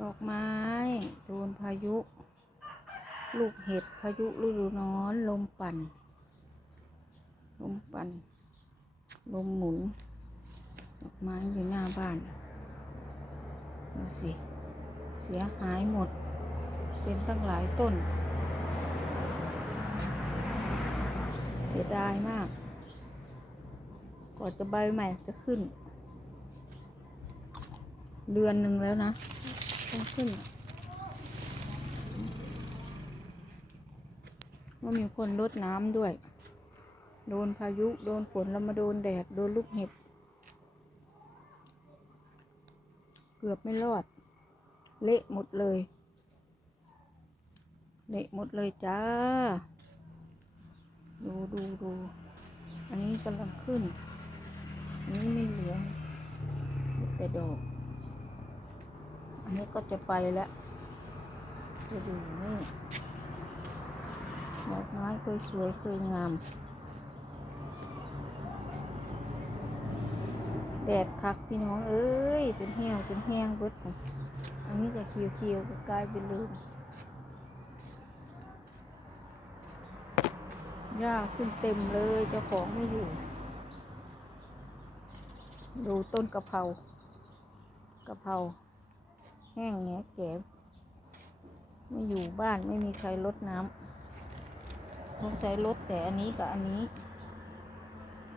ดอกไม้โดนพายุ ลูกเห็ดพายุฤดูร้อนลมปั่น ลมปั่น ลมหมุน ดอกไม้อยู่หน้าบ้านดูสิเสียหายหมด เป็นตั้งหลายต้น เสียดายมากก่อนจะใบใหม่จะขึ้น เดือนหนึ่งแล้วนะ ต้องขึ้นว่ามีคนรดน้ำด้วย โดนพายุ โดนฝนแล้วมาโดนแดด โดนลูกเห็บ เกือบไม่รอด เละหมดเลย เละหมดเลยจ้า ดูดูดู อันนี้กำลังขึ้น อันนี้ไม่เหลือแต่ดอก นนี้ก็จะไปแล้ว จะดูนี่ดอกไม้เคยสวยเคยงาม แดดคักพี่น้องเอ้ย เป็นเหี่ยวเป็นแห้งเบิดอันนี้จะเขียวเขียวๆกลายเป็นเลืองหญ้าขึ้นเต็มเลยเจ้าของไม่อยู่ ดูต้นกะเพรากะเพรา แห้งแหนแก่ไม่อยู่บ้านไม่มีใครรดน้ำสงสัยรดแต่อันนี้กับอันนี้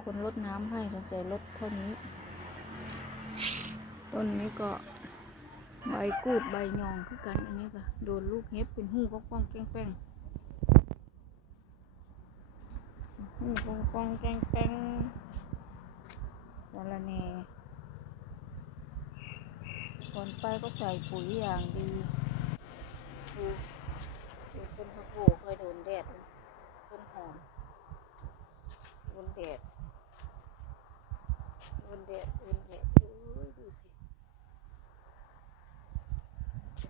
คนรดน้ำให้สงสัยรดเท่านี้ ต้นนี้ก็ใบกูดใบยองคือกันอันนี้ก็โดนลูกเห็บเป็นหูก้องก้องแกงแป้งหูก้องก้องแกงแป้งสารแหน่ ก่อนไปก็ใส่ปุ๋ยอย่างดีดูดูต้นข้าวโพดเคยโดนแดดต้นหอมโดนแดดโดนแดดโดนแดดเอ้ยดูสิ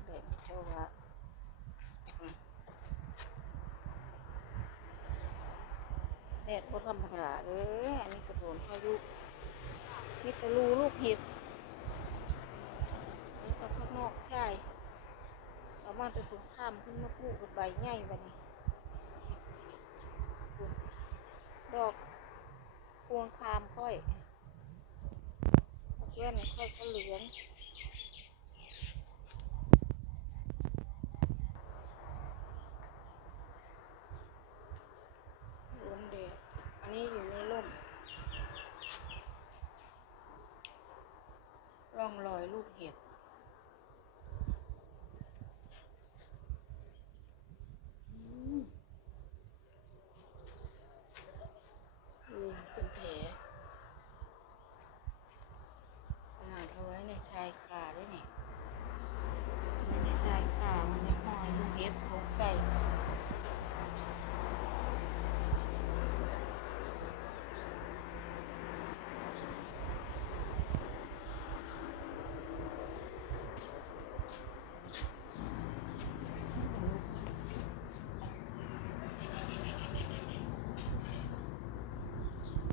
แดดเท่าว่าอืมแดดก็ธรรมดาเลยอันนี้กระโดนพายุนี่กระลูลูกเห็บ นี่ก็ข้างนอกใช่เอามาจะสงครามขึ้นมาปลูกกับใบใหญ่แบัดนี้ดอกพวงคามค่อยเพื่อนค่อยก็เหลืองรวมเดดอันนี้อยู่ในร่มร่องรอยลูกเห็บ അതിനെ